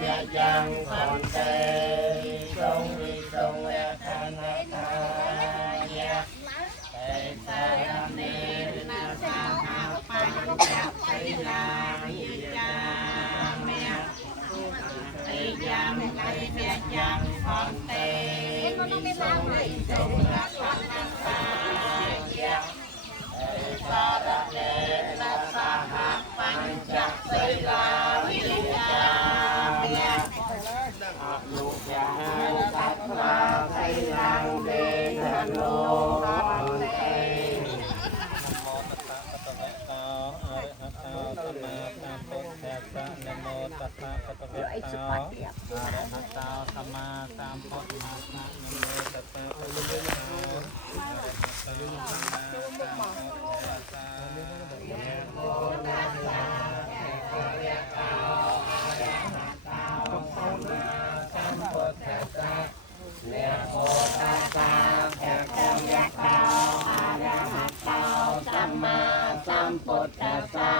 ยยังคนเตจงวิจงเวทนาทายะเตสารเนนะสาหาปัญจสิลาหิยาเมเตยังไกเมียยังคนเตจงวิจงเวทนาทายะเตสารเนนะสาหาปัญจสิลาหิยาเมอนุญาตัตตาไสลังเดชโลกันเตนะโมตัสสะอะระหะโตสัมมาสัมพุทธัสสะนะโมตัสสะอะระหะโตสัมมาสัมพุทธัสสะนะโมตัสสะภะคะวะโตอะระหะโตสัมมาสัมพุทธัสสะนะโมตัสสะภะคะวะโตอะระหะโตสัมมาสัมพุทธัสสะ